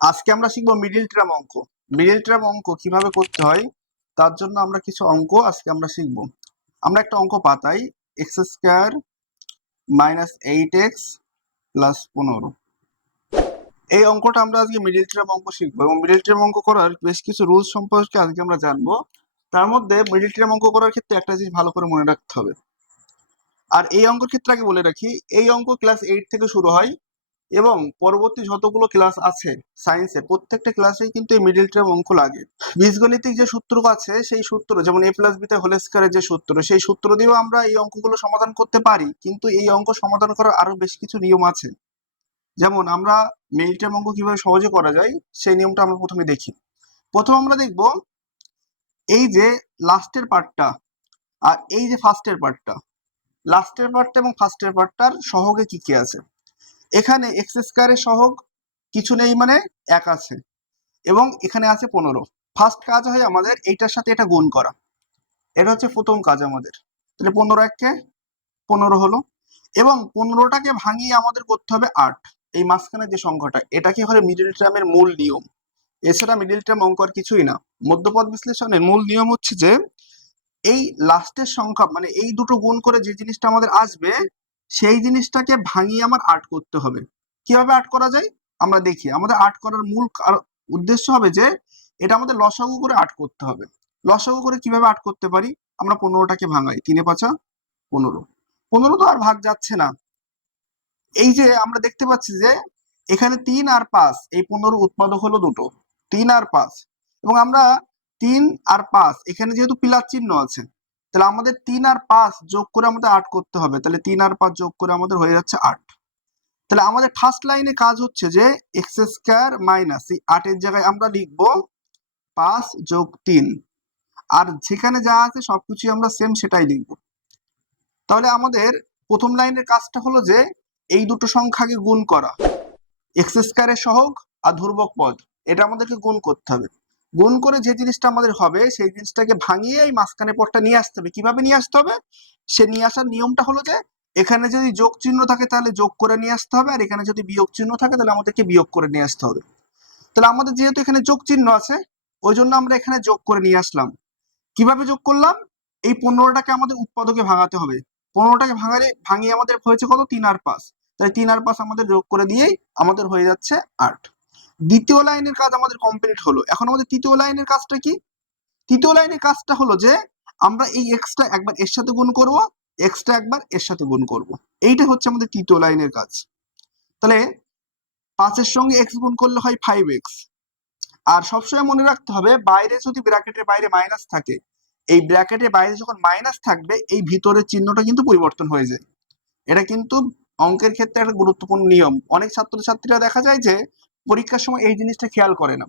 আজকে আমরা শিখবো মিডিল টার্ম অঙ্ক। মিডিল টার্ম অঙ্ক কিভাবে করতে হয় তার জন্য আমরা কিছু অঙ্ক আজকে আমরা শিখবো। আমরা একটা অঙ্ক পাতাই x square minus 8x plus 15। এই অঙ্কটা আমরা আজকে মিডিল টার্ম অঙ্ক শিখবো এবং মিডিল টার্ম অঙ্ক করার বেশ কিছু রুলস সম্পর্কে আজকে আমরা জানবো। তার মধ্যে মিডিল টার্ম অঙ্ক করার ক্ষেত্রে একটা জিনিস ভালো করে মনে রাখতে হবে। আর এই অঙ্কের ক্ষেত্রে আগে বলে রাখি, এই অঙ্ক ক্লাস 8 থেকে শুরু হয় এবং পরবর্তী যতগুলো ক্লাস আছে সায়েন্সে প্রত্যেকটা ক্লাসেই কিন্তু এই মিডিল টার্ম অঙ্ক লাগে। বীজগণিতিক যে সূত্র আছে সেই সূত্র, যেমন a প্লাস বিতে হোল স্কয়ারের যে সূত্র, সেই সূত্র দিয়েও আমরা এই অঙ্কগুলো সমাধান করতে পারি, কিন্তু এই অঙ্ক সমাধান করার আরো বেশ কিছু নিয়ম আছে। যেমন আমরা মিডিল টার্ম অঙ্ক কিভাবে সহজে করা যায় সেই নিয়মটা আমরা প্রথমে দেখি। প্রথম আমরা দেখব এই যে লাস্টের পার্টটা আর এই যে ফার্স্টের পার্টটা, লাস্টের পার্টটা এবং ফার্স্টের পার্টটার সহগে কি কি আছে। এখানে এক্স স্কয়ারের সহগ কিছু নেই, মানে 1 আছে, এবং এখানে আছে 15। ফার্স্ট কাজ হয় আমাদের এইটার সাথে এটা গুণ করা, এটা হচ্ছে প্রথম কাজ আমাদের। তাহলে 15 1 15 হলো, এবং 15টাকে ভাঙিয়ে আমাদের করতে হবে 8। এই মাঝখানে যে সংখ্যাটা, এটাকে হলো মিডল টার্মের মূল নিয়ম। এছাড়া মিডল টার্ম অঙ্ক আর কিছুই না। মধ্যপদ বিশ্লেষণের মূল নিয়ম হচ্ছে যে এই লাস্টের সংখ্যা, মানে এই দুটো গুণ করে যে জিনিসটা আমাদের আসবে সেই জিনিসটাকে ভাঙিয়ে আমার 8 করতে হবে। কিভাবে 8 করা যায় আমরা দেখি। আমাদের 8 করার মূল উদ্দেশ্য হবে যে এটা আমাদের লসাগু করে 8 করতে হবে। লসাগু করে কিভাবে 8 করতে পারি, আমরা 15টাকে ভাঙাই, 3 5 15। 15 তো আর ভাগ যাচ্ছে না। এই যে আমরা দেখতে পাচ্ছি যে এখানে 3 আর 5, এই 15 উৎপাদক হলো দুটো, 3 আর 5। এবং আমরা 3 আর 5 এখানে যেহেতু প্লাস চিহ্ন আছে, তাহলে আমাদের 3 আর 5 যোগ করে আমাদের 8 করতে হবে। তাহলে 3 আর 5 যোগ করে আমাদের হয়ে যাচ্ছে 8। তাহলে আমাদের ফার্স্ট লাইনে কাজ হচ্ছে যে এক্স স্কয়ার মাইনাস এই 8 এর জায়গায় আমরা লিখবো 5 যোগ 3, আর যেখানে যা আছে সবকিছু আমরা সেম সেটাই লিখবো। তাহলে আমাদের প্রথম লাইনের কাজটা হলো যে এই দুটো সংখ্যাকে গুণ করা, এক্স স্কয়ারের সহগ আর ধ্রুবক পদ, এটা আমাদেরকে গুণ করতে হবে। গুণ করে যে জিনিসটা আমাদের হবে সেই জিনিসটাকে ভাঙিয়ে এই মাঝখানে পদটা নিয়ে আসতে হবে। কিভাবে নিয়ে আসতে হবে, সে নিয়ে আসার নিয়মটা হলো যে এখানে যদি যোগ চিহ্ন থাকে তাহলে যোগ করে নিয়ে আসতে হবে, আর এখানে যদি বিয়োগ চিহ্ন থাকে তাহলে আমাদেরকে বিয়োগ করে নিয়ে আসতে হবে। তাহলে আমাদের যেহেতু এখানে যোগ চিহ্ন আছে, ওই জন্য আমরা এখানে যোগ করে নিয়ে আসলাম। কিভাবে যোগ করলাম, এই 15টাকে আমাদের উৎপাদকে ভাঙাতে হবে। 15টাকে ভাঙিয়ে আমাদের হয়েছে কত, 3 আর 5। তাই 3 আর 5 আমাদের যোগ করে দিয়েই আমাদের হয়ে যাচ্ছে 8। দ্বিতীয় লাইনের কাজ আমাদের কমপ্লিট হলো। এখন আমাদের তৃতীয় লাইনের কাজটা কি, তৃতীয় লাইনের কাজটা হলো যে আমরা এই এক্সটা একবার এর সাথে গুণ করব, এক্সটা একবার এর সাথে গুণ করব। এইটা হচ্ছে আমাদের তৃতীয় লাইনের কাজ। তাহলে 5 এর সঙ্গে এক্স গুণ করলে হয় 5x। আর সবসময় মনে রাখতে হবে বাইরে যদি ব্র্যাকেটের বাইরে মাইনাস থাকে, এই ব্র্যাকেটের বাইরে যখন মাইনাস থাকবে এই ভিতরের চিহ্নটা কিন্তু পরিবর্তন হয়ে যায়। এটা কিন্তু অঙ্কের ক্ষেত্রে একটা গুরুত্বপূর্ণ নিয়ম। অনেক ছাত্রছাত্রীরা দেখা যায় যে পরীক্ষার সময় এই জিনিসটা খেয়াল করে না।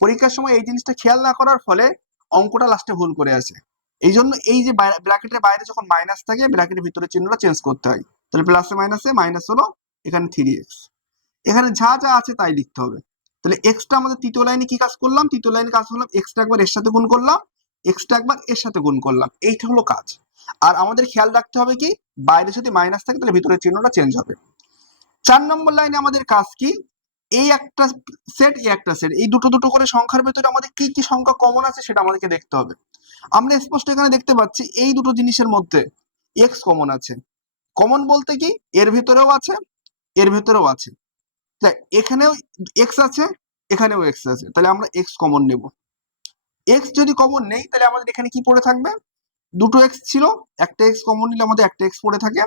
পরীক্ষার সময় এই জিনিসটা খেয়াল না করার ফলে অঙ্কটা লাস্টে ভুল করে আসে। এই জন্য এই যে ব্র্যাকেটের বাইরে যখন মাইনাস থাকে ব্র্যাকেটের ভিতরে চিহ্নটা চেঞ্জ করতে হয়। তাহলে প্লাসে মাইনাসে মাইনাস হলো এখানে 3x, এখানে যা যা আছে তাই লিখতে হবে। তাহলে এক্সটা আমাদের তৃতীয় লাইনে কি কাজ করলাম, তৃতীয় লাইনে কাজ করলাম এক্সটা একবার এর সাথে গুণ করলাম, এক্সটা একবার এর সাথে গুণ করলাম, এইটা হলো কাজ। আর আমাদের খেয়াল রাখতে হবে কি, বাইরে যদি মাইনাস থাকে তাহলে ভিতরের চিহ্নটা চেঞ্জ হবে। 4 নম্বর লাইনে আমাদের কাজ কি, এই একটা সেট এই একটা সেট, এই দুটো দুটো করে সংখ্যার ভেতরে আমাদের কি কি সংখ্যা কমন আছে সেটা আমাদেরকে দেখতে হবে। আমরা স্পষ্ট এখানে দেখতে পাচ্ছি এই দুটো জিনিসের মধ্যে এক্স কমন আছে। কমন বলতে কি, এর ভেতরেও আছে এর ভেতরেও আছে। এখানেও এক্স আছে এখানেও এক্স আছে, তাহলে আমরা এক্স কমন নেব। এক্স যদি কমন নেই তাহলে আমাদের এখানে কি পড়ে থাকবে, দুটো এক্স ছিল, একটা এক্স কমন নিলে আমাদের একটা এক্স পড়ে থাকে।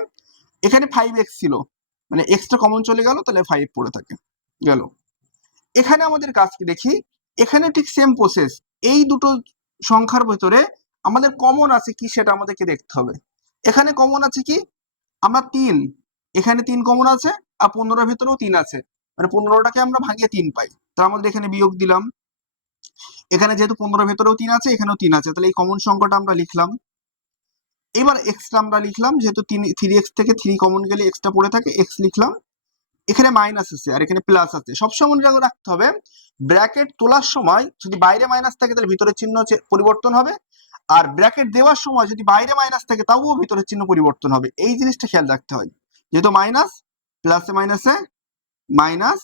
এখানে 5x ছিল, মানে এক্সটা কমন চলে গেল, তাহলে 5 পড়ে থাকে গেল। এখানে আমাদের কাজ কি দেখি, এখানে ঠিক সেম প্রসেস, এই দুটো সংখ্যার ভেতরে আমাদের কমন আছে কি সেটা আমাদেরকে দেখতে হবে। এখানে কমন আছে কি, আমরা 3, এখানে 3 কমন আছে, আর 15 ভেতরেও 3 আছে, মানে 15টাকে আমরা ভাঙিয়ে 3 পাই। তার আমাদের এখানে বিয়োগ দিলাম। এখানে যেহেতু 15 ভেতরেও 3 আছে এখানেও 3 আছে, তাহলে এই কমন সংখ্যাটা আমরা লিখলাম। এবার এক্সটা আমরা লিখলাম, যেহেতু 3x থেকে 3 কমন গেলে এক্সটা পড়ে থাকে, এক্স লিখলাম। এখানে মাইনাস আছে আর এখানে প্লাস আছে। সবসময় মনে রাখতে হবে ব্র্যাকেট তোলার সময় যদি বাইরে মাইনাস থাকে তাহলে ভিতরের চিহ্ন পরিবর্তন হবে, আর ব্র্যাকেট দেওয়ার সময় যদি বাইরে মাইনাস থাকে তাও ভিতরের চিহ্ন পরিবর্তন হবে। এই জিনিসটা খেয়াল রাখতে হয়। যেহেতু মাইনাস, প্লাসে মাইনাসে মাইনাস,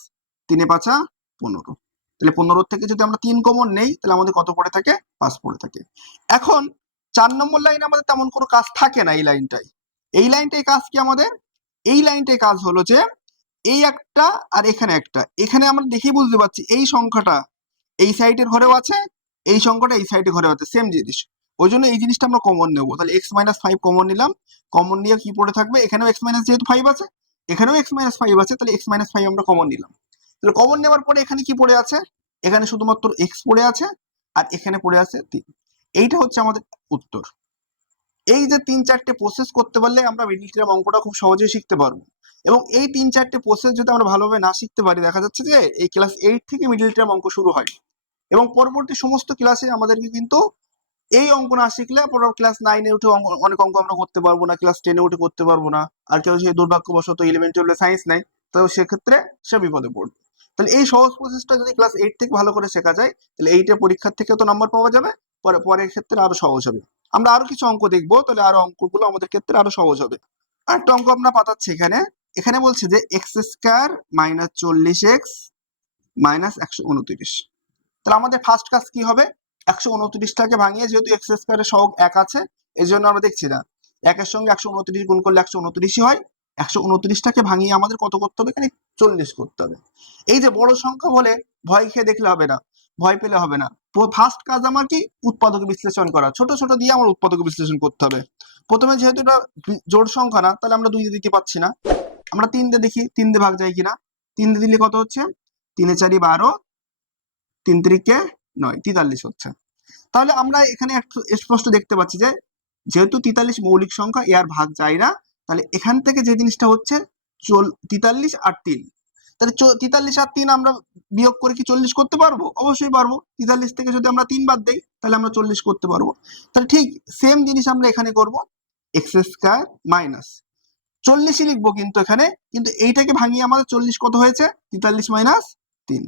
3 5 15। তাহলে 15 থেকে যদি আমরা 3 কমন নেই তাহলে আমাদের কত পড়ে থাকে? 5 পড়ে থাকে। এখন 4 নম্বর লাইনে আমাদের তেমন কোনো কাজ থাকে না। এই লাইনটাই কাজ কি আমাদের? এই লাইনটাই কাজ হলো যে এই একটা আর এখানে একটা, এখানে আমরা দেখেই বুঝতে পারছি এই সংখ্যাটা এই সাইডের ঘরেও আছে, এই সংখ্যাটা এই সাইডের ঘরেও আছে, সেম জিনিস। ওই জন্য এই জিনিসটা আমরা কমন নেবো। তাহলে x-5 কমন নিলাম, কমন নিয়ে কি পড়ে থাকবে? এখানেও x- যেহেতু 5 আছে, এখানেও x-5 আছে, তাহলে x-5 আমরা কমন নিলাম। তাহলে কমন নেওয়ার পরে এখানে কি পড়ে আছে? এখানে শুধুমাত্র x পড়ে আছে, আর এখানে পড়ে আছে 3। এইটা হচ্ছে আমাদের উত্তর। এই যে 3-4টে প্রসেস করতে পারলে আমরা মিডল টার্ম অঙ্কটা খুব সহজেই শিখতে পারবো। এবং এই 3-4টে প্রসেস যদি আমরা ভালোভাবে না শিখতে পারি, দেখা যাচ্ছে যে এই ক্লাস 8 থেকে মিডল টার্ম অঙ্ক শুরু হয়, এবং পরবর্তী সমস্ত ক্লাসে আমাদেরকে কিন্তু এই অঙ্ক না শিখলে পরে ক্লাস 9-এ উঠে অনেক অঙ্ক আমরা করতে পারবো না, ক্লাস 10-এ উঠে করতে পারবো না। আর কেউ যদি দুর্ভাগ্যবশত 11-12-এ সায়েন্স নেয়, তো সেক্ষেত্রে সে বিপদে পড়বে। তাহলে এই সহজ প্রসেসটা যদি ক্লাস 8 থেকে ভালো করে শেখা যায়, তাহলে 8-এর পরীক্ষার থেকে তো নাম্বার পাওয়া যাবে, পরের ক্ষেত্রে আরো সহজ হবে। আমরা আরো কিছু অঙ্ক দেখবো, তাহলে আরো অঙ্কগুলো আমাদের ক্ষেত্রে আরো সহজ হবে। আরেকটা অঙ্ক আমরা পাতাচ্ছি এখানে। এখানে বলছে যে x² - 40x - 129। তাহলে আমাদের ফার্স্ট কাজ কি হবে? 129টাকে ভাঙিয়ে, যেহেতু x² এর সহগ 1 আছে, এই জন্য আমরা দেখছি না, 1-এর সঙ্গে 129 গুণ করলে 129ই হয়। 129টাকে ভাঙিয়ে আমাদের কত করতে হবে? এখানে 40 করতে হবে। এই যে বড় সংখ্যা বলে ভয় খেয়ে দেখলে হবে না, ভয় পেলে হবে না। ফার্স্ট কাজ আমার কি? উৎপাদক বিশ্লেষণ করা। ছোট ছোট দিয়ে আমার উৎপাদক বিশ্লেষণ করতে হবে। প্রথমে যেহেতু এটা জোড় সংখ্যা না, তাহলে আমরা 2 দিয়ে দিতে পারছি না, আমরা 3 দিয়ে দেখি 3 দিয়ে ভাগ যায় কিনা। 3 দিয়ে দিলে কত হচ্ছে? 3-এ 4 = 12, 3-3-কে 9, 43 হচ্ছে। তাহলে আমরা এখানে স্পষ্ট দেখতে পাচ্ছি যে যেহেতু 43 মৌলিক সংখ্যা, এর ভাগ যায় না, তাহলে এখান থেকে যে জিনিসটা হচ্ছে 43 আর 3, তাহলে 43 আর 3 আমরা বিয়োগ করে কি 40 করতে পারবো? অবশ্যই পারবো। 43 থেকে যদি আমরা 3 বাদ দেই, তাহলে আমরা 40 করতে পারবো। তাহলে ঠিক সেম জিনিস আমরা এখানে করব, x² মাইনাস 40ই লিখবো কিন্তু এখানে, কিন্তু এইটাকে ভাঙিয়ে আমাদের 40 কত হয়েছে? 43 মাইনাস 3,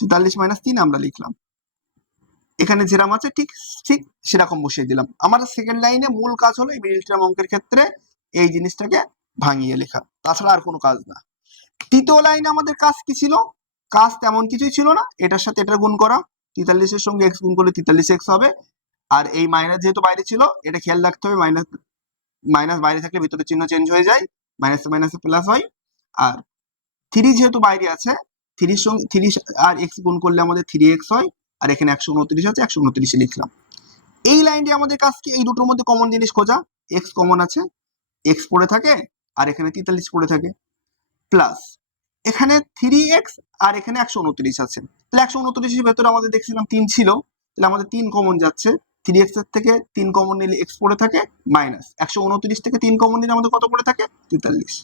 43 মাইনাস 3 আমরা লিখলাম। এখানে যেরাম আছে ঠিক ঠিক সেরকম বসিয়ে দিলাম। আমাদের সেকেন্ড লাইনে মূল কাজ হলো এই মিডল টার্ম অঙ্কের ক্ষেত্রে এই জিনিসটাকে ভাঙিয়ে লেখা, তাছাড়া আর কোনো কাজ না। তৃতীয় লাইনে আমাদের কাজ কি ছিল? কাজ তেমন কিছুই ছিল না, এটার সাথে এটার গুণ করা। 43-এর সঙ্গে x গুণ করলে 43x হবে। আর এই মাইনাস যেহেতু বাইরে ছিল, এটা খেয়াল রাখতে হবে, মাইনাস মাইনাস বাইরে থাকলে ভিতরে চিহ্ন চেঞ্জ হয়ে যায়, মাইনাসে মাইনাসে প্লাস হয়। আর 3 যেহেতু বাইরে আছে, 3 সঙ্গে 3 আর x গুণ করলে আমাদের 3x হয়। আর এখানে 129 আছে, 129 লিখলাম। এই লাইনটি আমাদের কাজ কি? এই দুটোর মধ্যে কমন জিনিস খোঁজা। x কমন আছে, x পড়ে থাকে, আর এখানে 43 পড়ে থাকে, প্লাস এখানে 3x আর এখানে 129 আছে। তাহলে 129-এর ভেতরে আমাদের দেখছিলাম 3 ছিল, তাহলে আমাদের 3 কমন যাচ্ছে। 3x এর থেকে 3 কমন নিলে x পড়ে থাকে, মাইনাস 129 থেকে 3 কমন নিলে আমাদের কত পড়ে থাকে? 43।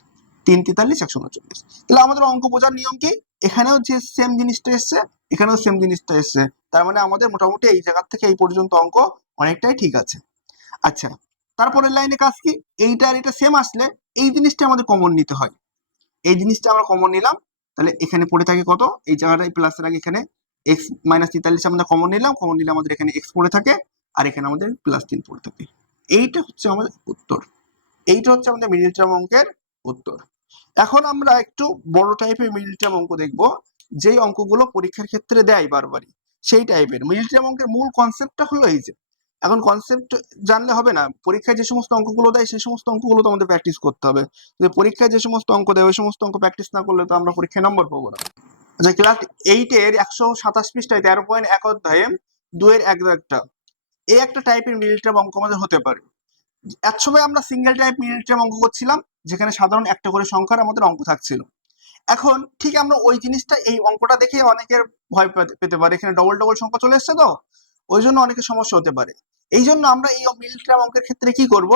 3 43 139। তাহলে আমাদের অঙ্ক বোঝার নিয়ম কি? এখানেও যে সেম জিনিসটা এসছে, এখানেও সেম জিনিসটা এসছে, তার মানে আমাদের মোটামুটি এই জায়গা থেকে এই পর্যন্ত অঙ্ক অনেকটাই ঠিক আছে। আচ্ছা, তারপরের লাইনে কাজ কি? এইটা আর এটা সেম আসলে এই জিনিসটা আমাদের কমন নিতে হয়। এই জিনিসটা আমরা কমন নিলাম, তাহলে এখানে পড়ে থাকে কত? এই জায়গাটায় প্লাসের আগে এখানে x - 43 আমরা কমন নিলাম, কমন নিলে আমাদের এখানে x পড়ে থাকে, আর এখানে আমাদের +3 পড়ে থাকে। এইটা হচ্ছে আমাদের উত্তর। এইটা হচ্ছে আমাদের মিডল টার্ম অঙ্কের উত্তর। এখন আমরা একটু বড় টাইপের মিডল টার্ম অঙ্ক দেখব, যেই অঙ্কগুলো পরীক্ষার ক্ষেত্রে দেয় বারবারই, সেই টাইপের মিডল টার্ম অঙ্কের মূল কনসেপ্টটা হলো এই যে, এখন কনসেপ্ট জানলে হবে না, পরীক্ষায় যে সমস্ত অঙ্কগুলো দেয় সেই সমস্ত অঙ্কগুলো তো আমাদের প্র্যাকটিস করতে হবে। যে পরীক্ষায় যে সমস্ত অঙ্ক দেয় ওই সমস্ত অঙ্ক প্র্যাকটিস না করলে তো আমরা পরীক্ষায় নম্বর পাবো না। আচ্ছা, ক্লাস 8-এর 127 পৃষ্ঠায় 13.1 অধ্যায়ে 2-এর 1 দাগটা, এই একটা টাইপের মিডল টার্ম অঙ্ক আমাদের হতে পারে। একসময় আমরা সিঙ্গেল টাইপ মিডল টার্ম অঙ্ক করছিলাম, যেখানে সাধারণ একটা করে সংখ্যার আমাদের অঙ্ক থাকছিল। এখন ঠিক আমরা ওই জিনিসটা এই অঙ্কটা দেখে অনেকের ভয় পেতে পারে, এখানে ডবল ডবল সংখ্যা চলে এসছে, তো ওই জন্য অনেকের সমস্যা হতে পারে। এই জন্য আমরা এই মিডল টার্ম অঙ্কের ক্ষেত্রে কি করব?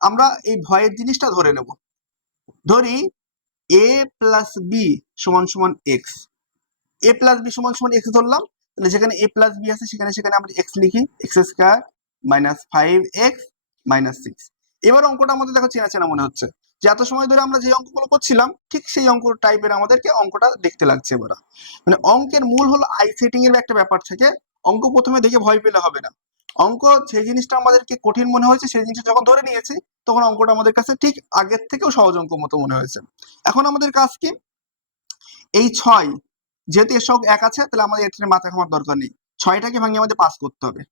আমরা এই ভয়ের জিনিসটা ধরে নেব। ধরি a প্লাস বি সমান সমান এক্স, a প্লাস বি সমান সমান এক্স ধরলাম, তাহলে যেখানে a প্লাস বি আছে সেখানে সেখানে আমরা এক্স লিখি, x² মাইনাস 5x মাইনাস 6। এবার অঙ্কটা আমাদের দেখো চেনা চেনা মনে হচ্ছে, যে এত সময় ধরে আমরা যে অঙ্কগুলো করছিলাম ঠিক সেই অঙ্ক টাইপের আমাদেরকে অঙ্কটা দেখতে লাগছে এবার। মানে অঙ্কের মূল হলো আই সেটিং এর একটা ব্যাপার থাকে। অঙ্ক প্রথমে দেখে ভয় পেলে হবে না। অঙ্ক যে জিনিসটা আমাদেরকে কঠিন মনে হয়েছে সেই জিনিসটা যখন ধরে নিয়েছি, তখন অঙ্কটা আমাদের কাছে ঠিক আগের থেকেও সহজ অঙ্ক মতো মনে হয়েছে। এখন আমাদের কাজ কি? এই 6 যেহেতু এর সঙ্গে 1 আছে তাহলে আমাদের এর মাথা ঘামার দরকার নেই, 6টাকে ভাঙিয়ে আমাদের পাস করতে হবে।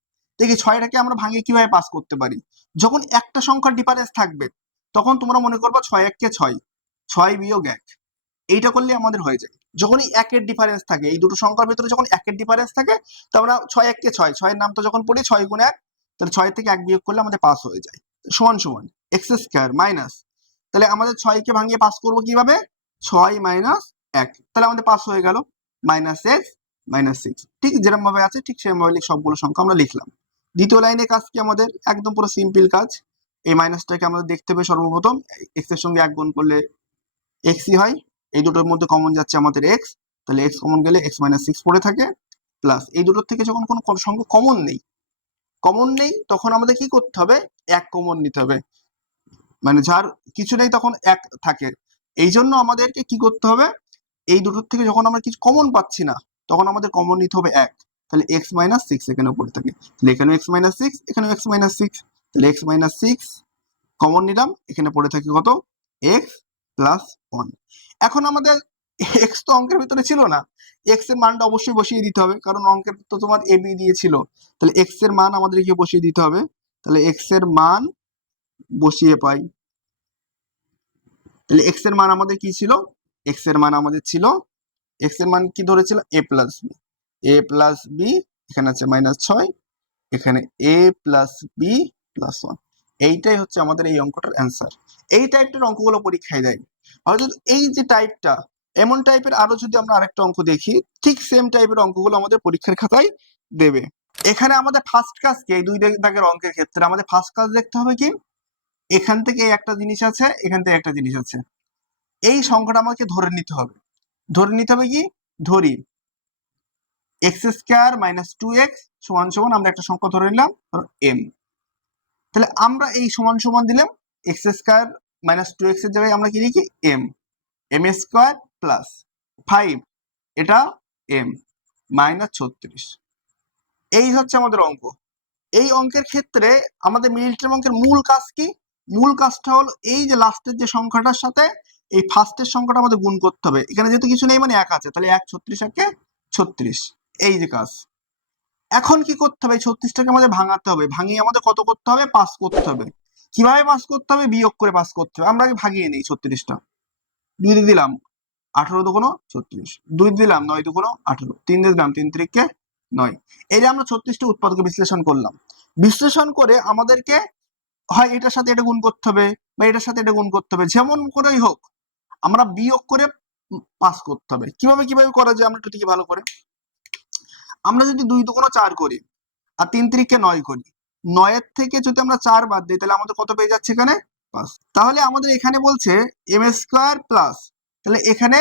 দেখি 6টাকে আমরা ভাঙিয়ে কিভাবে পাস করতে পারি। যখন একটা সংখ্যার ডিফারেন্স থাকবে তখন তোমরা মনে করবে 6 1 কে 6, 6 বিয়োগ 1, এইটা করলে আমাদের হয়ে যায়। যখনই 1 এর ডিফারেন্স থাকে, এই দুটো সংখ্যার ভিতরে যখন 1 এর ডিফারেন্স থাকে, তো আমরা 6 1 কে 6, 6 এর নামটা যখন পড়ি 6 গুণ 1, তাহলে 6 থেকে 1 বিয়োগ করলে আমাদের পাস হয়ে যায়। সমান সমান এক্স স্কয়ার মাইনাস, তাহলে আমাদের 6 কে ভাঙিয়ে পাস করব কিভাবে, 6 মাইনাস 1, তাহলে আমাদের পাস হয়ে গেল মাইনাস এক্স মাইনাস 6। ঠিক যেরকম ভাবে আছে ঠিক সেরকম ভাবে সবগুলো সংখ্যা আমরা লিখলাম। দ্বিতীয় লাইনে কাজ কি আমাদের, একদম পুরো সিম্পল কাজ। এই মাইনাসটাকে আমাদের দেখতে হবে সর্বপ্রথম, এক্স এর সঙ্গে 1 গুণ করলে এক্সই হয়, এই দুটোর মধ্যে কমন যাচ্ছে আমাদের এক্স, তাহলে এক্স কমন গেলে এক্স মাইনাস 6 পড়ে থাকে, প্লাস এই দুটোর থেকে যখন কোনো সংখ্যা কমন নেই তখন আমাদের কি করতে হবে, 1 কমন নিতে হবে, মানে যার কিছু নেই তখন 1 থাকে। এই জন্য আমাদেরকে কি করতে হবে, এই দুটোর থেকে যখন আমরা কিছু কমন পাচ্ছি না তখন আমাদের কমন নিতে হবে 1, তাহলে এক্স মাইনাস 6 এখানে পড়ে থাকে, তাহলে এখানেও এক্স মাইনাস 6, এখানেও এক্স মাইনাস 6, তাহলে এক্স মাইনাস 6 কমন নিলাম, এখানে পড়ে থাকে কত, এক্স প্লাস 1। এখন আমাদের এক্স তো অঙ্কের ভিতরে ছিল না, এক্স এর মানটা অবশ্যই বসিয়ে দিতে হবে, কারণ অঙ্কের তো তোমার এ বি দিয়েছিল, তাহলে এক্স এর মান আমাদের কি বসিয়ে দিতে হবে, তাহলে এক্স এর মান বসিয়ে পাই, তাহলে এক্স এর মান আমাদের কি ছিল, এক্স এর মান আমাদের ছিল, এক্স এর মান কি ধরেছিল, এ প্লাস বি, এ প্লাস বি, এখানে আছে মাইনাস 6, এখানে এ প্লাস বি প্লাস 1, এইটাই হচ্ছে আমাদের এই অঙ্কটার অ্যান্সার। এই টাইপের অঙ্কগুলো পরীক্ষায় দেয়। আর যদি এই যে টাইপটা, এমন টাইপের আরো যদি আমরা আরেকটা অঙ্ক দেখি, ঠিক সেম টাইপের অঙ্কগুলো আমাদের পরীক্ষার খাতায় দেবে। এখানে আমাদের ফার্স্ট কাজ কি, এই দুই দাগের অঙ্কের ক্ষেত্রে আমাদের ফার্স্ট কাজ দেখতে হবে কি, এখান থেকে একটা জিনিস আছে, এখান থেকে একটা জিনিস আছে, এই সংখ্যাটা আমাকে ধরে নিতে হবে। ধরে নিতে হবে কি, ধরি এক্স স্কয়ার মাইনাস 2x সমান সমান আমরা একটা সংখ্যা ধরে নিলাম এম, তাহলে আমরা এই সমান সমান দিলাম এক্স স্কয়ার মাইনাস 2x এর জায়গায় আমরা কি লিখি, এম, এম স্কয়ার প্লাস 5, এটা এম মাইনাস 36। এই হচ্ছে আমাদের অঙ্ক। এই অঙ্কের ক্ষেত্রে আমাদের মিডল টার্ম অঙ্কের মূল কাজ কি, মূল কাজটা হলো এই যে লাস্টের যে সংখ্যাটার সাথে এই ফার্স্টের সংখ্যাটা আমাদের গুণ করতে হবে। এখানে যেহেতু কিছু নেই মানে 1 আছে, তাহলে 1 36 একে 36, এই যে কাজ। এখন কি করতে হবে, 36টাকে আমাদের ভাঙাতে হবে, ভাঙিয়ে আমাদের কত করতে হবে, পাস করতে হবে। কিভাবে পাস করতে হবে, বিয়োগ করে পাস করতে হবে। আমরা আগে ভাগিয়ে নিই 36টা, 2 দিয়ে দিলাম 18 দুগুণ 36, 2 দিলাম 9 দুগুণ 18, 3 দিয়ে দিলাম 3 3 কে 9। এই যে আমরা 36টি উৎপাদকে বিশ্লেষণ করলাম, বিশ্লেষণ করে আমাদেরকে হয় এটার সাথে এটা গুণ করতে হবে বা এটার সাথে এটা গুণ করতে হবে, যেমন করেই হোক আমরা বিয়োগ করে পাস করতে হবে। কিভাবে করা যায় আমরা একটু দেখি ভালো করে। আমরা যদি 2 দুগুণ 4 করি আর 3 3 9 করি, 9 এর থেকে যদি আমরা 4 বাদ দিই তাহলে আমাদের কত পেয়ে যাচ্ছে, এখানে 5। তাহলে আমাদের এখানে বলছে এম স্কয়ার প্লাস, তাহলে এখানে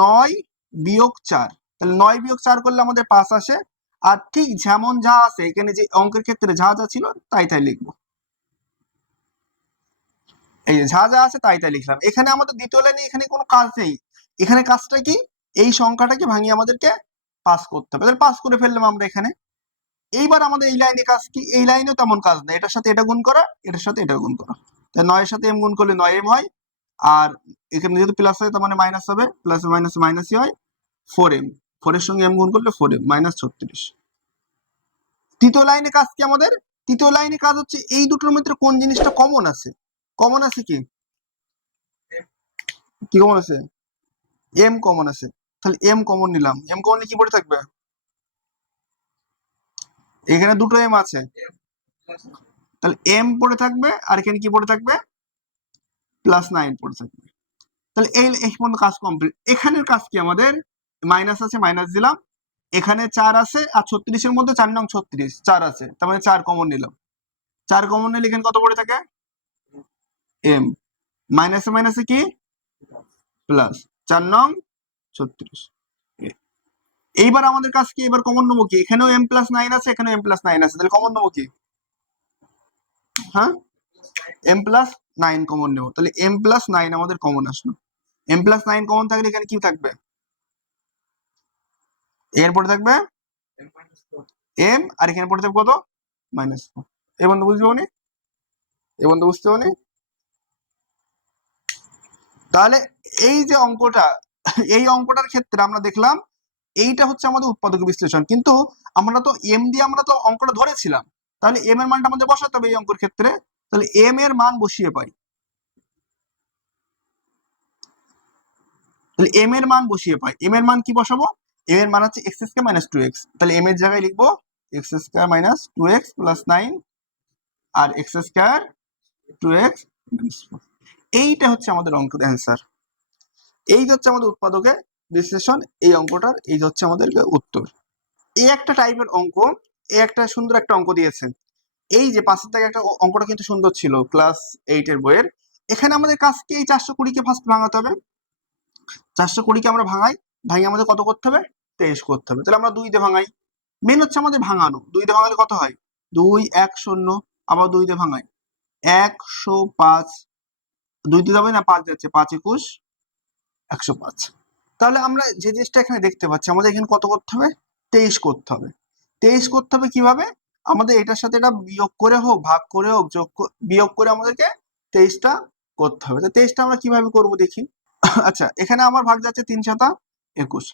9 বিয়োগ 4, তাহলে 9 বিয়োগ 4 করলে আমাদের 5 আসে। আর ঠিক যেমন যা আছে এখানে যে অঙ্কের ক্ষেত্রে যা যা ছিল তাই তাই লিখবো, এই যে যা যা আছে তাই তাই লিখলাম। এখানে আমাদের দ্বিতীয় লাইনে এখানে কোনো কাজ নেই, এখানে কাজটা কি, এই সংখ্যাটাকে ভাঙিয়ে আমাদেরকে পাস করতে হবে, তাহলে পাস করে ফেললাম আমরা এখানে। এইবার আমাদের এই লাইনে কাজ কি, এই লাইনেও তেমন কাজ নেই, এটার সাথে এটা গুণ করা, এটার সাথে এটা গুণ করা, তাই 9 এর সাথে এম গুণ করলে 9m হয়, আর এখানে যেহেতু প্লাস হয় তার মানে মাইনাস হবে, প্লাস মাইনাস মাইনাসই হয়, 4m, 4 এর সঙ্গে m গুণ করলে 4m মাইনাস 36। তৃতীয় লাইনে কাজ কি আমাদের, তৃতীয় লাইনে কাজ হচ্ছে এই দুটোর মধ্যে কোন জিনিসটা কমন আছে, কমন আছে কি, কি কমন আছে, এম কমন আছে, তাহলে এম কমন নিলাম, এম কমন কি পড়ে থাকবে, এখানে দুটো এম আছে, তাহলে এম পড়ে থাকবে, আর এখানে কি পড়ে থাকবে, +9 পড়ে থাকবে। তাহলে এই পর্যন্ত কাজ কমপ্লিট। এখানের কাজ কি আমাদের, মাইনাস আছে মাইনাস দিলাম, এখানে 4 আছে আর 36 এর মধ্যে 4 নং 36 4 আছে, তার মানে 4 কমন নিলাম, 4 কমন নিলে এখানে কত পড়ে থাকে, এম, মাইনাসে মাইনাসে কি প্লাস, 4 নং 36। এইবার আমাদের কাজ কি, এবার কমন নেবো কি, এখানেও m+9 আছে, এখানেও m+9 আছে, তাহলে কমন নেবো কি, হ্যাঁ m+9 কমন নেবো, তাহলে m+9 আমাদের কমন আসলো। m+9 কমন থাকলে এখানে কি থাকবে, এর পরে থাকবে m, আর এখানে পড়ে থাকবে কত, -4। এই বন্ধু বুঝতে পারনি, এই বন্ধু বুঝতে পারনি। তাহলে এই যে অঙ্কটা, এই অঙ্কটার ক্ষেত্রে আমরা দেখলাম এইটা হচ্ছে আমাদের উৎপাদক বিশ্লেষণ। কিন্তু আমরা তো এম দিয়ে আমরা তো অঙ্কটা ধরেছিলাম, তাহলে এম এর মানটা আমাদের বসাতে হবে এই অঙ্কের ক্ষেত্রে। তাহলে এম এর মান বসিয়ে পাই, তাহলে এম এর মান বসিয়ে পাই। এম এর মান কি বসাবো? এম এর মান হচ্ছে x square minus two x, তাহলে এম এর জায়গায় লিখবো x square minus two x plus nine আর এক্স স্কয়ার টু এক্স। এইটা হচ্ছে আমাদের অঙ্কের অ্যান্সার। এই হচ্ছে আমাদের উৎপাদকের বিশ্লেষণ, এই অঙ্কটার এই হচ্ছে আমাদের উত্তর। এই একটা টাইপের অঙ্ক, এই একটা সুন্দর একটা অঙ্ক দিয়েছে। এই যে পাশের থেকে একটা অঙ্কটা কিন্তু সুন্দর ছিল ক্লাস 8 এর বইয়ের। এখানে আমাদের কাজকে এই 420 কে ফার্স্ট ভাঙাতে হবে। 420 কে আমরা ভাঙাই, ভাঙিয়ে আমাদের কত করতে হবে? 23 করতে হবে। তাহলে আমরা 2 দিয়ে ভাঙাই। মেন হচ্ছে আমাদের ভাঙানো। 2 দিয়ে ভাঙালে কত হয়? 2 1 0, আবার 2 দিয়ে ভাঙাই 105। 2 দিয়ে যাবে না, 5 যাচ্ছে, 5 21 105। তাহলে আমরা যে জিনিসটা এখানে দেখতে পাচ্ছি, আমাদের এখানে কত করতে হবে? 23 করতে হবে। 23 করতে হবে কিভাবে? আমাদের এটার সাথে এটা বিয়োগ করে হোক, ভাগ করে হোক, বিয়োগ করে আমাদেরকে 23টা করতে হবে। তো 23টা আমরা কিভাবে করব দেখি। আচ্ছা, এখানে আমার ভাগ যাচ্ছে 3 7 21।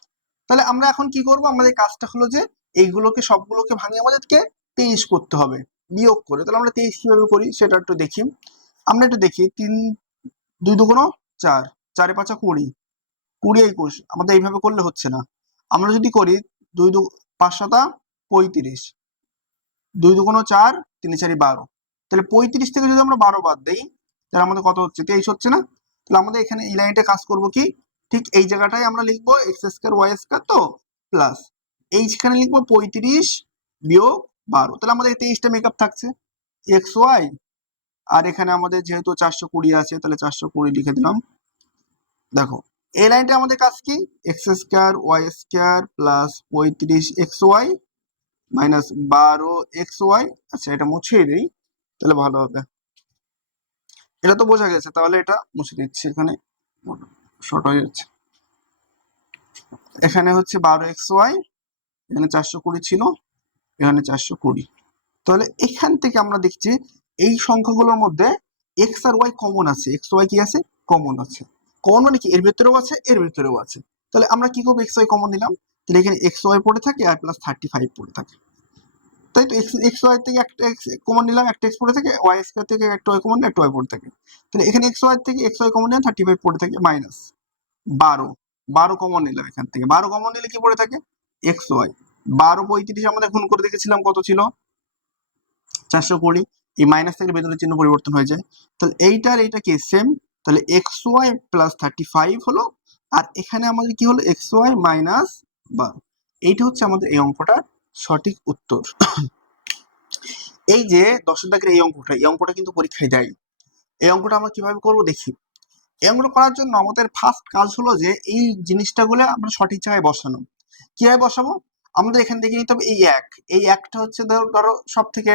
তাহলে আমরা এখন কি করব? আমাদের কাজটা হলো যে এইগুলোকে সবগুলোকে ভাঙিয়ে আমাদেরকে 23 করতে হবে বিয়োগ করে। তাহলে আমরা 23 কিভাবে করি সেটা একটু দেখি। আমরা একটু দেখি, 3 2 2 4, 4 5 20, 20 21। আমাদের এইভাবে করলে হচ্ছে না। আমরা যদি করি 2 2 5 7 35, 2 2 4, 3 4 12। তাহলে 35 থেকে যদি আমরা 12 বাদ দেই, তাহলে আমাদের কত হচ্ছে? 23 হচ্ছে না? তাহলে আমাদের এখানে এই লাইনটা কাজ করব কি, ঠিক এই জায়গাটায় আমরা লিখবো এক্স স্কয়ার ওয়াই স্কয়ার, তো প্লাস এইখানে লিখবো 35 বিয়োগ 12। তাহলে আমাদের 23টা মেকআপ থাকছে এক্স ওয়াই, আর এখানে আমাদের যেহেতু 420 আছে তাহলে 420 লিখে দিলাম। দেখো এই লাইনটা আমাদের কাজ কি, x square y square plus 35 x y minus 12 x y. আচ্ছা, এটা মুছিয়ে দিই তাহলে ভালো হবে। এটা তো বোঝা গেছে, তাহলে এটা মুছে দিচ্ছি, এখানে শর্ট হয়ে যাচ্ছে। এখানে হচ্ছে 12 এক্স ওয়াই, এখানে 420 ছিল, এখানে 420। তাহলে এখান থেকে আমরা দেখছি এই সংখ্যাগুলোর মধ্যে এক্স আর ওয়াই কমন আছে। এক্স ওয়াই কি আছে? কমন আছে। কমন মানে কি? এর ভিতরেও আছে, এর ভিতরেও আছে। তাহলে আমরা কি করবো? এক্স ওয়াই কমন নিলাম, তাহলে এখানে এক্স ওয়াই পড়ে থাকে আর প্লাস 35 পড়ে থাকে। তাই তো এক্স এক্স ওয়াই থেকে একটা এক্স কমন নিলাম, একটা এক্স পড়ে থাকে, ওয়াই স্কয়ার থেকে একটা ওয়াই কমন নিলে একটা ওয়াই পড়ে থাকে। তাহলে এখানে এক্স ওয়াই থেকে এক্স ওয়াই কমন নিলাম, 35 পড়ে থাকে, মাইনাস 12। 12 কমন নিলাম এখান থেকে, 12 কমন নিলে কি পড়ে থাকে? X Y. 12 35 আমাদের গুণ করে দেখেছিলাম কত ছিল? 420। এই মাইনাস থেকে ভেতরের চিহ্ন পরিবর্তন হয়ে যায়। তাহলে এইটার এইটা কি সেম? তাহলে এক্স ওয়াই প্লাস 35 হলো, আর এখানে আমাদের কি হলো? X y minus 12। এইটা হচ্ছে আমাদের এই অঙ্কটার সঠিক উত্তর। এই যে 10 দাগের এই অঙ্কটা কিন্তু পরীক্ষায় দেয়। এই অঙ্কটা আমরা কিভাবে করবো দেখি। এই অঙ্কটা করার জন্য আমাদের ফার্স্ট কাজ হলো যে এই জিনিসটা গুলো আমরা সঠিক জায়গায় বসানো। কিভাবে বসাবো? আমাদের এখান থেকে নিতে হবে এই এক। এই একটা হচ্ছে ধরো সব থেকে,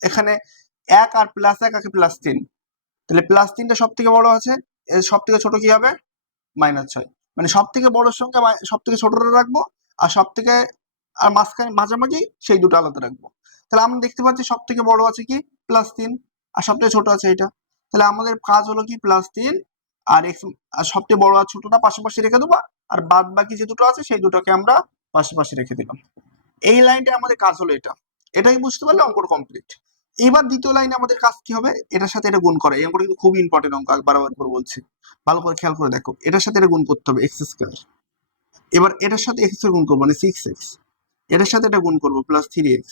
এখানে 1 আর প্লাস 1 আর প্লাস 3। তাহলে প্লাস 3টা সব থেকে বড় আছে, এর সব থেকে ছোট কি হবে? -6। মানে সব থেকে বড় সংখ্যা সব থেকে ছোটটা রাখবো, আর সব থেকে আর মাঝখানে মাঝামাঝি সেই দুটো আলাদা রাখবো। তাহলে আমরা দেখতে পাচ্ছি সব থেকে বড় আছে কি? +3, আর সব থেকে ছোট আছে এটা। তাহলে আমাদের কাজ হলো কি, +3 আর এক্স, আর সবচেয়ে বড় আর ছোটটা পাশাপাশি রেখে দেবো, আর বাদ বাকি যে দুটো আছে সেই দুটোকে আমরা পাশাপাশি রেখে দিলাম। এই লাইনটা আমাদের কাজ হলো এটা। এটাই বুঝতে পারলে অঙ্ক কমপ্লিট। এবার দ্বিতীয় লাইনে আমাদের কাজ কি হবে? এটার সাথে এটা গুণ করা। এই অঙ্কটা কিন্তু খুব ইম্পর্টেন্ট অঙ্ক, বারবার করে বলছি, ভালো করে খেয়াল করে দেখো। এটার সাথে এটা গুণ করতে হবে এক্স স্কয়ার। এবার এটার সাথে এক্স এর গুণ করবো মানে 6x। এটার সাথে এটা গুণ করবো +3x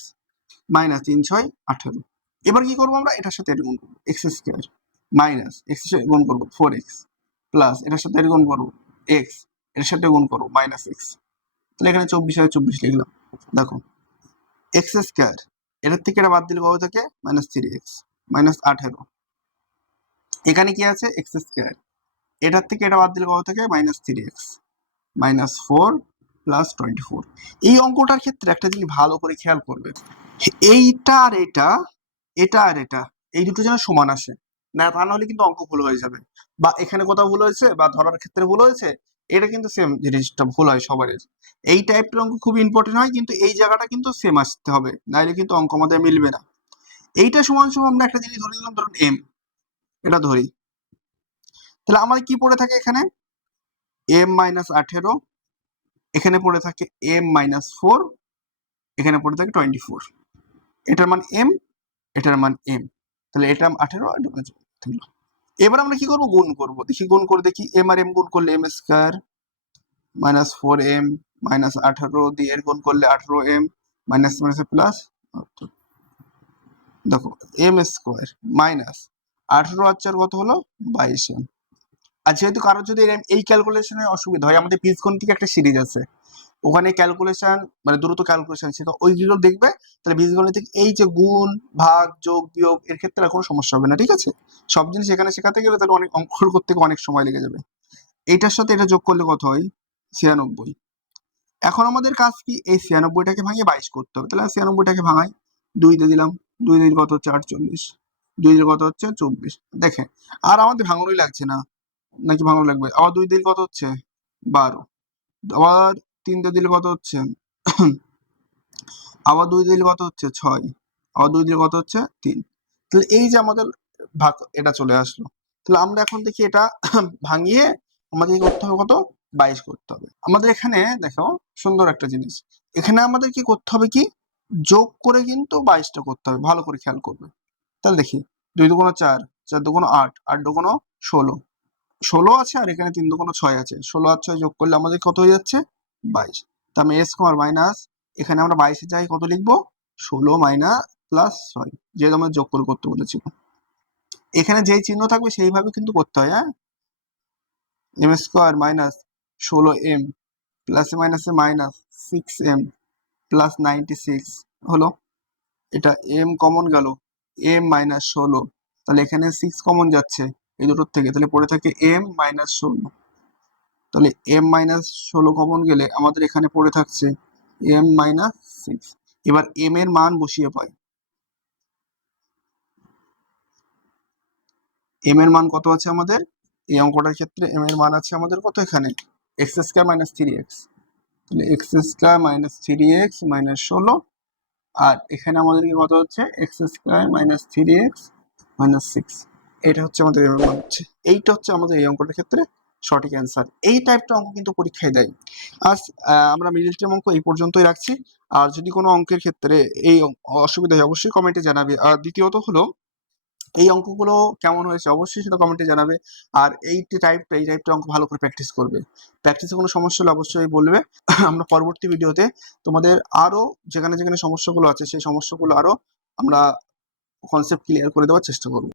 মাইনাস 3 6 18। এবার কি করবো? আমরা এটার সাথে এটা গুণ করবো এক্স স্কয়ার মাইনাস এক্স এর গুণ করবো 4x প্লাস এটার সাথে এটা গুণ করবো এক্স, এর সাথে গুণ করবো -x। তাহলে এখানে 24 আর 24 লিখলাম। দেখো এক্স স্কয়ার, এটার থেকে এটা বাদ দিলে কত থাকে? -3x minus 18। এখানে কি আছে? এক্স স্কয়ার, এটার থেকে এটা বাদ দিলে কত থাকে? -3x minus 4 plus 24। এই অঙ্কটার ক্ষেত্রে একটা জিনিস ভালো করে খেয়াল করবে, এইটা আর এটা, এটা আর এটা, এই দুটো যেন সমান আসে, না তা নাহলে কিন্তু অঙ্ক ভুল হয়ে যাবে। বা এখানে কোথাও ভুল হয়েছে বা ধরার ক্ষেত্রে ভুল হয়েছে, এটা কিন্তু সেম জিনিসটা ভুল হয় সবারই। এই টাইপের অঙ্ক খুব ইম্পর্টেন্ট হয়, কিন্তু এই জায়গাটা কিন্তু সেম আসতে হবে, নাহলে কিন্তু অঙ্ক আমাদের মিলবে না। এইটা সমান সমান আমরা একটা জিনিস ধরে নিলাম, ধরুন এম, এটা ধরি। তাহলে আমাদের কি পড়ে থাকে এখানে? m -18 এখানে পড়ে থাকে m-4, এখানে পড়ে থাকে 24। এটার মান m, এটার মান m, তাহলে এটা 18, এটা 14। এবার আমরা কি করব, গুণ করব। দেখি গুণ করে দেখি, m আর m গুণ করলে m square minus 4m minus 18 দিয়ে এর গুণ করলে 18m মাইনাস মাইনাস প্লাস, দেখো m স্কয়ার মাইনাস 18 আর 4 কত হলো 22m। আর যেহেতু কারোর যদি এই ক্যালকুলেশনে অসুবিধা হয়, আমাদের বীজগণিতিক একটা সিরিজ আছে, ওখানে ক্যালকুলেশন মানে দ্রুত ক্যালকুলেশন শেখা, ওইগুলো দেখবে, তাহলে বীজগণিতিক এই যে গুণ ভাগ যোগ বিয়োগ এর ক্ষেত্রে আর কোনো সমস্যা হবে না, ঠিক আছে। সব জিনিস এখানে শেখাতে গেলে তাহলে অনেক অঙ্ক করতে অনেক সময় লেগে যাবে। এইটার সাথে এটা যোগ করলে কত হয় 96। এখন আমাদের কাজ কি, এই 96টাকে ভাঙিয়ে 22 করতে হবে। তাহলে 96টাকে ভাঙাই, 2 দিয়ে দিলাম, 2 দিয়ে কত হচ্ছে 48, 2 দিয়ে কত হচ্ছে 24। দেখেন আর আমাদের ভাঙানোই লাগছে না, নাকি ভাঙানো লাগবে? আবার 2 দিয়ে কত হচ্ছে 12, আবার 3 দিয়ে দিলে কত হচ্ছে আবার 2 দিলে কত হচ্ছে 6, আবার 2 দিলে কত হচ্ছে 3। তাহলে এই যে আমাদের ভাগ এটা চলে আসলো। তাহলে আমরা এখন দেখি এটা ভাঙিয়ে আমাদের কি করতে হবে, কত 22 করতে হবে। আমাদের এখানে দেখো সুন্দর একটা জিনিস, এখানে আমাদের কি করতে হবে, কি যোগ করে কিন্তু 22টা করতে হবে, ভালো করে খেয়াল করবে। তাহলে দেখি 2 দুগুণ 4, 4 দুগুণ 8, 8 দুগুণ 16, 16 আছে আর এখানে 3 দুগুণ 6 আছে, 16 আর 6 যোগ করলে আমাদের কত হয়ে যাচ্ছে 22। তার মানে s স্কয়ার মাইনাস, এখানে আমরা 22 এর জায়গায় কত লিখবো 16 মাইনাস প্লাস 6, যেহেতু আমরা যোগ করে করতে বলেছিল। এখানে যেই চিহ্ন থাকবে সেইভাবে কিন্তু করতে হয়, হ্যাঁ। m square minus 16m plus মাইনাসে মাইনাস 6m প্লাস 96 হলো। এটা m কমন গেল, m মাইনাস 16, তাহলে এখানে 6 কমন যাচ্ছে এই দুটোর থেকে, তাহলে পড়ে থাকে m মাইনাস 16। তাহলে m মাইনাস 16 কমন গেলে আমাদের এখানে পড়ে থাকছে m মাইনাস 6। এবার m এর মান বসিয়ে পাই, m এর মান কত আছে আমাদের এই অঙ্কটার ক্ষেত্রে, m এর মান আছে আমাদের কত এখানে x স্কয়ার মাইনাস 3x, তাহলে x square minus 3x minus 16, আর এখানে আমাদের কি কত হচ্ছে x square minus 3x minus 6। এটা হচ্ছে আমাদের m এর মান হচ্ছে, এইটা হচ্ছে আমাদের এই অঙ্কটার ক্ষেত্রে সঠিক অ্যান্সার। এই টাইপটা অঙ্ক কিন্তু পরীক্ষায় দেয়। আজ আমরা মিডল টার্ম অঙ্ক এই পর্যন্তই রাখছি। আর যদি কোনো অঙ্কের ক্ষেত্রে এই অসুবিধা হয় অবশ্যই কমেন্টে জানাবে। আর দ্বিতীয়ত হলো এই অঙ্কগুলো কেমন হয়েছে অবশ্যই সেটা কমেন্টে জানাবে। আর এই টাইপটা অঙ্ক ভালো করে প্র্যাকটিস করবে। প্র্যাকটিসে কোনো সমস্যা হলে অবশ্যই বলবে। আমরা পরবর্তী ভিডিওতে তোমাদের আরো যেখানে যেখানে সমস্যাগুলো আছে সেই সমস্যাগুলো আরো আমরা কনসেপ্ট ক্লিয়ার করে দেওয়ার চেষ্টা করব।